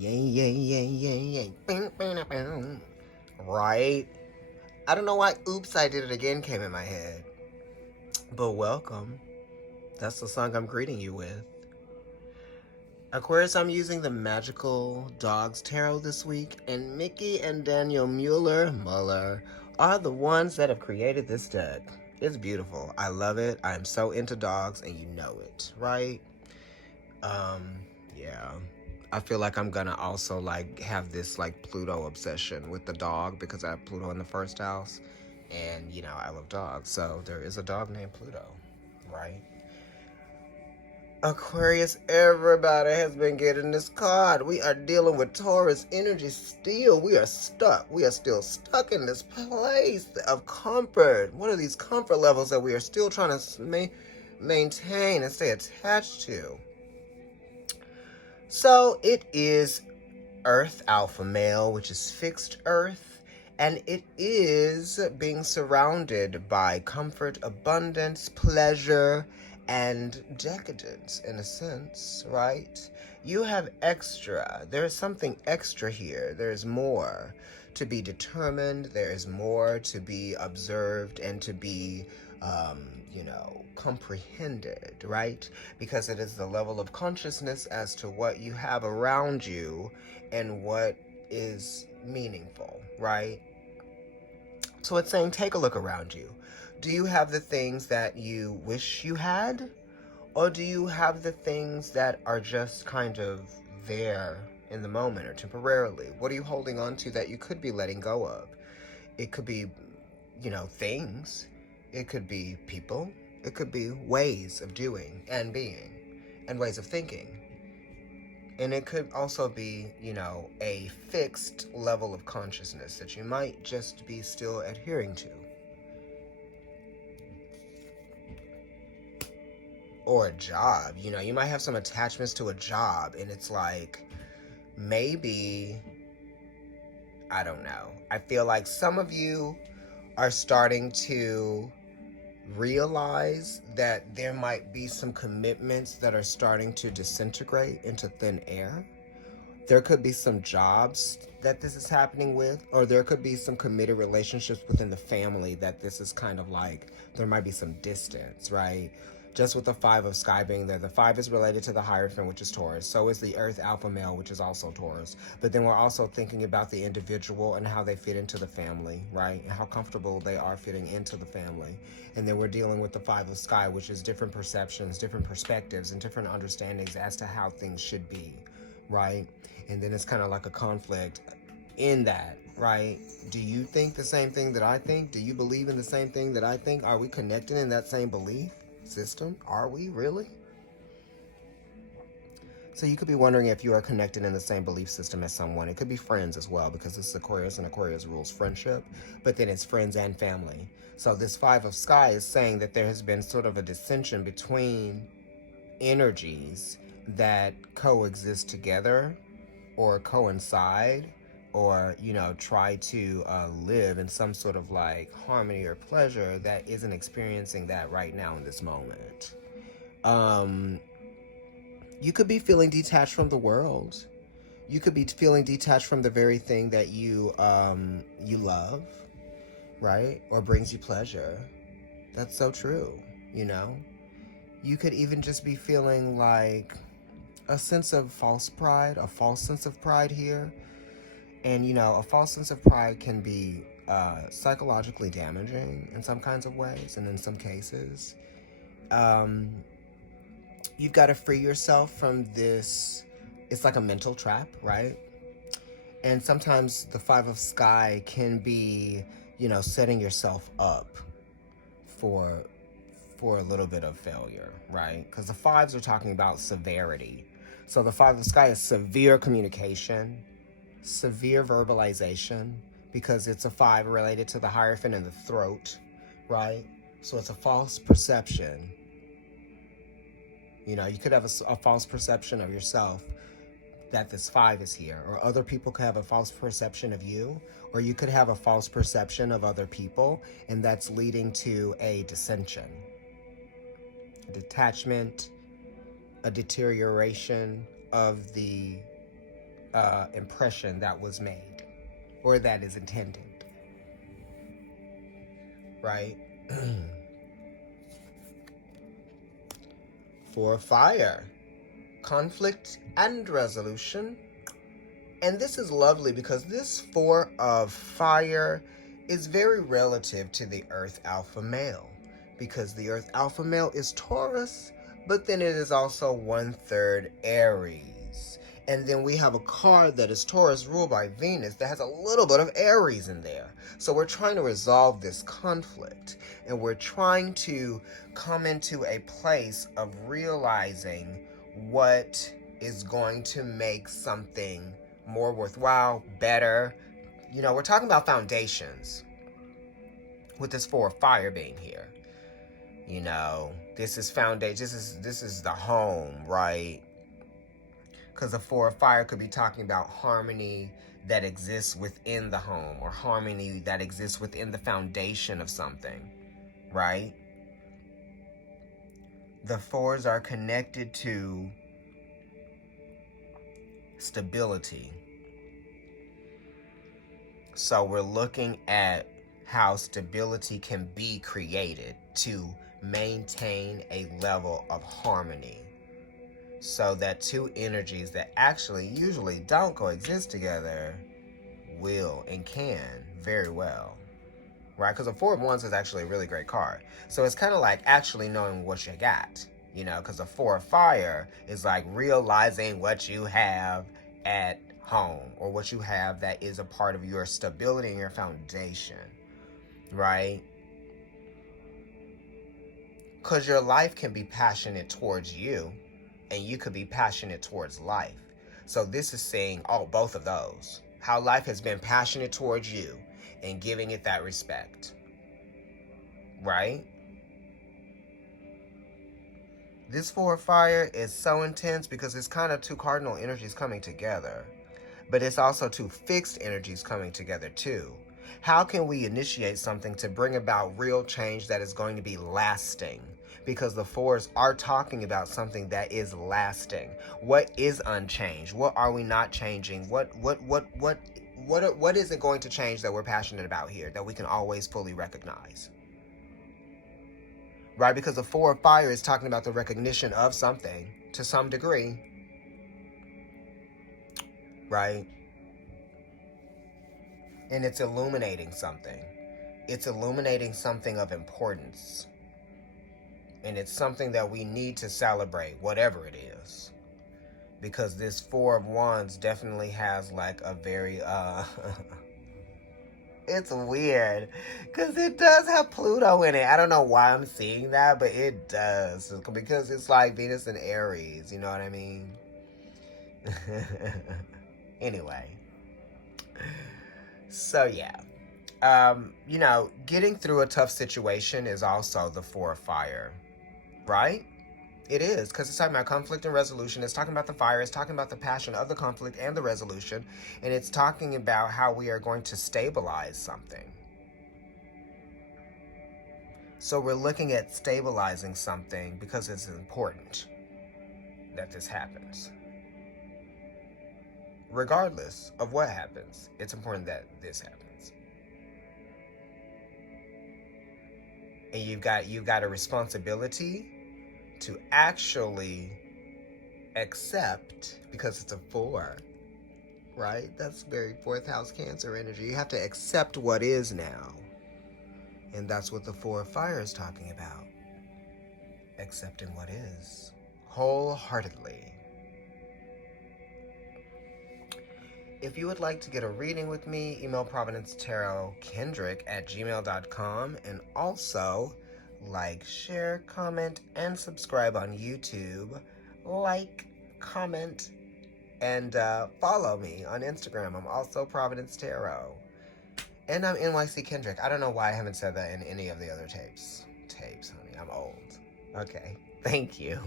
Yeah. Right? I don't know why Oops, I Did It Again came in my head. But welcome. That's the song I'm greeting you with. Aquarius, I'm using the Magical Dogs Tarot this week, and Mickey and Daniel Muller are the ones that have created this deck. It's beautiful. I love it. I'm so into dogs, and you know it, right? Yeah. I feel like I'm gonna also have this Pluto obsession with the dog because I have Pluto in the first house, and I love dogs, so there is a dog named Pluto, right? Aquarius, everybody has been getting this card. We are dealing with Taurus energy still. We are stuck. We are still stuck in this place of comfort. One of these comfort levels that we are still trying to maintain and stay attached to. So it is Earth Alpha Male, which is fixed Earth, and it is being surrounded by comfort, abundance, pleasure, and decadence in a sense, right? You have extra. There is something extra here. There is more to be determined. There is more to be observed and to be, comprehended, right? Because it is the level of consciousness as to what you have around you and what is meaningful, right? So it's saying take a look around you. Do you have the things that you wish you had? Or do you have the things that are just kind of there in the moment or temporarily? What are you holding on to that you could be letting go of? It could be, things. It could be people. It could be ways of doing and being and ways of thinking. And it could also be, a fixed level of consciousness that you might just be still adhering to. Or a job. You might have some attachments to a job, and it's maybe, I don't know. I feel like some of you are starting to realize that there might be some commitments that are starting to disintegrate into thin air. There could be some jobs that this is happening with, or there could be some committed relationships within the family that this is kind of there might be some distance, right? Just with the 5 of Sky being there. The 5 is related to the Hierophant, which is Taurus. So is the Earth Alpha Male, which is also Taurus. But then we're also thinking about the individual and how they fit into the family, right? And how comfortable they are fitting into the family. And then we're dealing with the 5 of Sky, which is different perceptions, different perspectives, and different understandings as to how things should be, right? And then it's kind of like a conflict in that, right? Do you think the same thing that I think? Do you believe in the same thing that I think? Are we connected in that same belief system? Are we really? So you could be wondering if you are connected in the same belief system as someone. It could be friends as well, because this is Aquarius, and Aquarius rules friendship, but then it's friends and family. So this 5 of Sky is saying that there has been sort of a dissension between energies that coexist together or coincide or try to live in some sort of harmony or pleasure that isn't experiencing that right now in this moment. You could be feeling detached from the world. You could be feeling detached from the very thing that you love, right? Or brings you pleasure. That's so true. You could even just be feeling a sense of false pride, a false sense of pride here. And, a false sense of pride can be psychologically damaging in some kinds of ways, and in some cases. You've got to free yourself from this. It's like a mental trap, right? And sometimes the 5 of Sky can be, setting yourself up for a little bit of failure, right? Because the 5s are talking about severity. So the 5 of Sky is severe communication, severe verbalization, because it's a 5 related to the Hierophant in the throat, right? So it's a false perception. You could have a false perception of yourself that this 5 is here, or other people could have a false perception of you, or you could have a false perception of other people, and that's leading to a dissension, a detachment, a deterioration of the impression that was made or that is intended, right? For fire, conflict and resolution. And this is lovely because this four of fire is very relative to the earth alpha male, because the earth alpha male is Taurus, but then it is also 1/3 Aries. And then we have a card that is Taurus ruled by Venus that has a little bit of Aries in there. So we're trying to resolve this conflict, and we're trying to come into a place of realizing what is going to make something more worthwhile, better. You know, we're talking about foundations with this four of fire being here. You know, this is foundation. This is the home, right? Because the four of fire could be talking about harmony that exists within the home, or harmony that exists within the foundation of something, right? The fours are connected to stability. So we're looking at how stability can be created to maintain a level of harmony, so that two energies that actually usually don't coexist together will and can very well, right? Because the Four of Wands is actually a really great card. So it's kind of like actually knowing what you got, you know, because the Four of Fire is like realizing what you have at home, or what you have that is a part of your stability and your foundation, right? Because your life can be passionate towards you, and you could be passionate towards life. So this is saying, both of those. How life has been passionate towards you and giving it that respect, right? This Four of Fire is so intense because it's kind of two cardinal energies coming together, but it's also two fixed energies coming together too. How can we initiate something to bring about real change that is going to be lasting? Because the fours are talking about something that is lasting. What is unchanged? What are we not changing? What isn't going to change that we're passionate about here that we can always fully recognize? Right? Because the Four of Fire is talking about the recognition of something to some degree. Right? And it's illuminating something. It's illuminating something of importance. And it's something that we need to celebrate, whatever it is. Because this Four of Wands definitely has like a very, it's weird. Because it does have Pluto in it. I don't know why I'm seeing that, but it does. Because it's like Venus and Aries, you know what I mean? Anyway. So yeah. You know, getting through a tough situation is also the Four of Fire, right? It is, because it's talking about conflict and resolution. It's talking about the fire. It's talking about the passion of the conflict and the resolution. And it's talking about how we are going to stabilize something. So we're looking at stabilizing something because it's important that this happens. Regardless of what happens, it's important that this happens. And you've got a responsibility to actually accept, because it's a four, right? That's very fourth house Cancer energy. You have to accept what is now. And that's what the Four of Fire is talking about. Accepting what is wholeheartedly. If you would like to get a reading with me, email providencetarotkendrick@gmail.com, and also like, share, comment, and subscribe on YouTube. Like, comment, and follow me on Instagram. I'm also Providence Tarot. And I'm NYC Kendrick. I don't know why I haven't said that in any of the other tapes. Honey, I'm old. Okay, thank you.